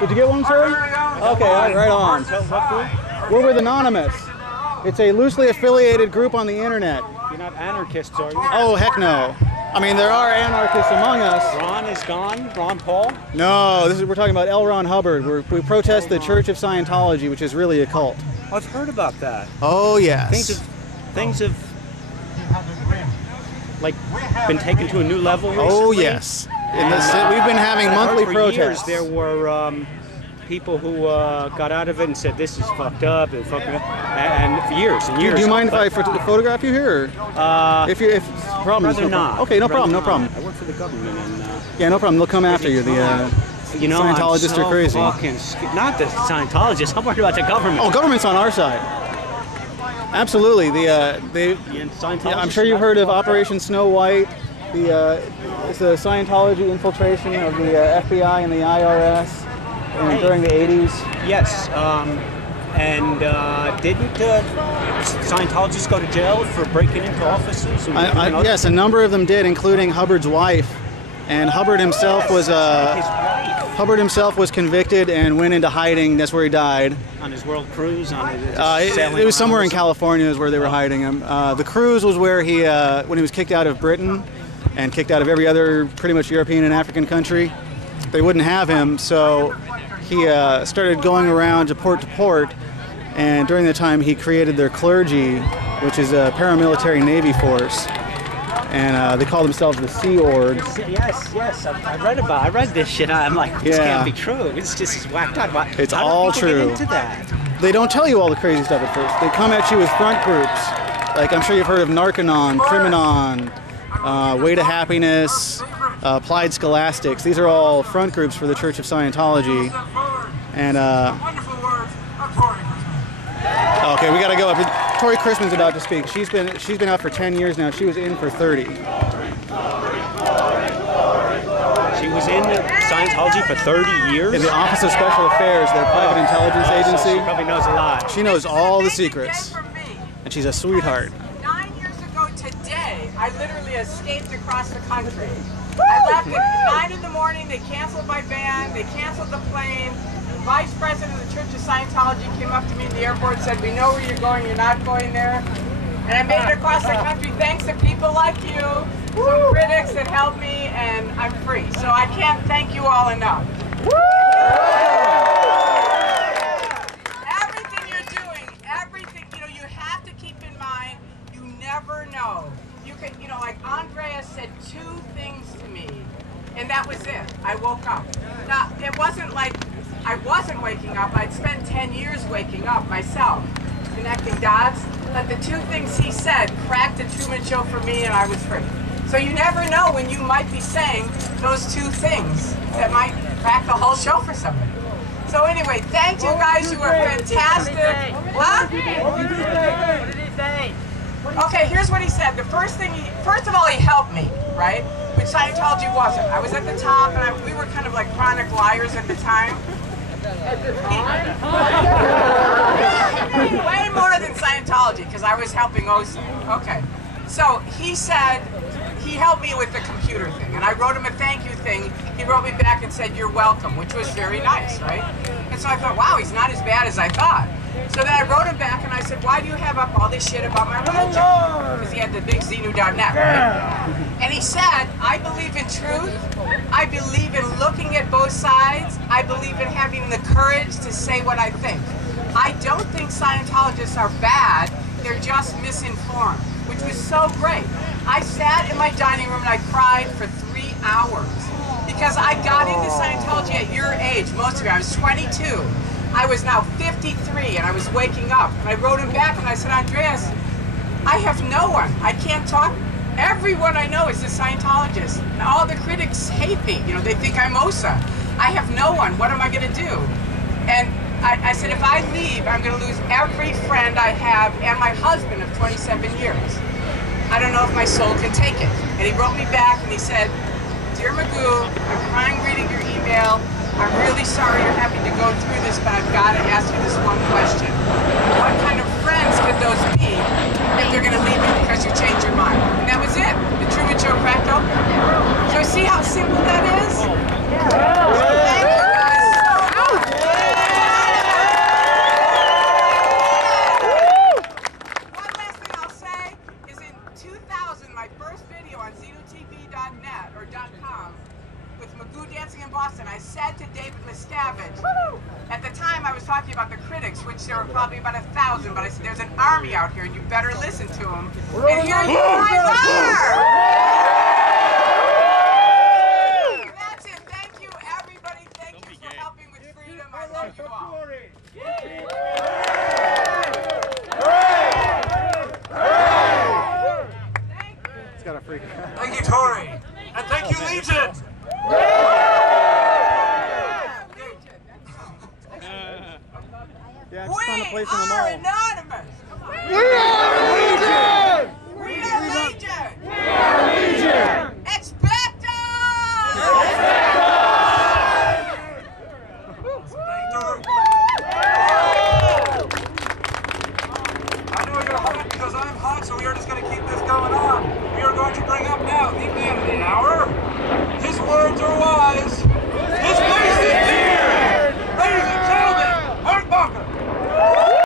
Did you get one, sir? Okay, right on. We're with Anonymous. It's a loosely affiliated group on the internet. You're not anarchists, are you? Oh, heck no. I mean, there are anarchists among us. Ron is gone? Ron Paul? No, we're talking about L. Ron Hubbard. We protest the Church of Scientology, which is really a cult. I've heard about that. Oh, yes. Things have like been taken to a new level recently. Oh, yes. We've been having monthly protests. For years, there were people who got out of it and said this is fucked up and fucked up, and for years and years. Do you mind if I photograph you here? Or if problem, rather not. Okay, no problem, no problem. I work for the government, and yeah, no problem. They'll come after you. You know, Scientologists are crazy. Not the Scientologists. I'm worried about the government. Oh, government's on our side. Absolutely. I'm sure you've heard of Operation Snow White. It's the Scientology infiltration of the FBI and the IRS during the 80s. Yes. And didn't Scientologists go to jail for breaking into offices? Yes, a number of them did, including Hubbard's wife. And Hubbard himself was convicted and went into hiding. That's where he died. On his world cruise? It was somewhere in California is where they were hiding him. The cruise was where he, when he was kicked out of Britain and kicked out of every other pretty much European and African country, they wouldn't have him. So he started going around to port, and during the time he created their clergy, which is a paramilitary Navy force. And they call themselves the Sea Org. Yes. I read this shit. I'm like, this can't be true. It's just whacked out. It's all true. Get into that? They don't tell you all the crazy stuff at first. They come at you with front groups. Like, I'm sure you've heard of Narconon, Criminon, Way to Happiness, Applied Scholastics. These are all front groups for the Church of Scientology. And, okay, we gotta go up. Tory Chrisman's about to speak. She's been out for 10 years now. She was in for 30. She was in Scientology for 30 years? In the Office of Special Affairs, their private intelligence agency. So she probably knows a lot. She knows all the secrets. And she's a sweetheart. 9 years ago today, I literally escaped across the country. I left at 9 in the morning. They canceled my van. They canceled the plane. The vice president of the Church of Scientology came up to me in the airport and said, "We know where you're going. You're not going there." And I made it across the country thanks to people like you, some critics that helped me, and I'm free. So I can't thank you all enough. Everything you're doing, everything, you have to keep in mind, you never know. You could, like Andrea said 2 things to me, and that was it. I woke up. Now, it wasn't like I wasn't waking up. I'd spent 10 years waking up myself, connecting dots. But the 2 things he said cracked the Truman Show for me, and I was free. So you never know when you might be saying those 2 things that might crack the whole show for somebody. So anyway, thank you guys. You were fantastic. What? What did he say? Okay, here's what he said. The first of all, he helped me, right? Which Scientology wasn't. I was at the top, and we were kind of like chronic liars at the time. Way more than Scientology, because I was helping OSA. Okay. So he said, he helped me with the computer thing, and I wrote him a thank you thing. He wrote me back and said, "You're welcome," which was very nice, right? And so I thought, wow, he's not as bad as I thought. So then I wrote him back and I said, "Why do you have up all this shit about my religion?" Because he had the big Xenu.net, right? And he said, "I believe in truth. I believe in looking at both sides. I believe in having the courage to say what I think. I don't think Scientologists are bad. They're just misinformed," which was so great. I sat in my dining room and I cried for 3 hours because I got into Scientology at your age, most of you. I was 22. I was now 53 and I was waking up. And I wrote him back and I said, "Andreas, I have no one. I can't talk. Everyone I know is a Scientologist. And all the critics hate me. They think I'm OSA. I have no one. What am I going to do?" And I said, if I leave, I'm going to lose every friend I have and my husband of 27 years. I don't know if my soul can take it. And he wrote me back and he said, "Dear Magoo, I'm crying reading your email. I'm really sorry you're having to go through this, but I've got to ask you this one question. What kind of friends could those be if they're going to leave you because you changed your mind?" And that was it. The Truman Show cracked open. So see how simple that is? So thank you guys. 2000, my first video on ZenoTV.net or .com with Magoo Dancing in Boston, I said to David Miscavige, at the time I was talking about the critics, which there were probably about 1,000, but I said there's an army out here and you better listen to them. And here you guys are! That's it. Thank you, everybody. Thank you for helping with freedom. I love you all. It's got a freak. Thank you, Tory. And thank you, Legion. Yeah, just found a place in the We mall. are anonymous. We are Legion! We are Legion. We are Legion! Expect us! I know you're hot because I'm hot, so we are just going to keep this going on. We are going to bring up now the man of the hour. His words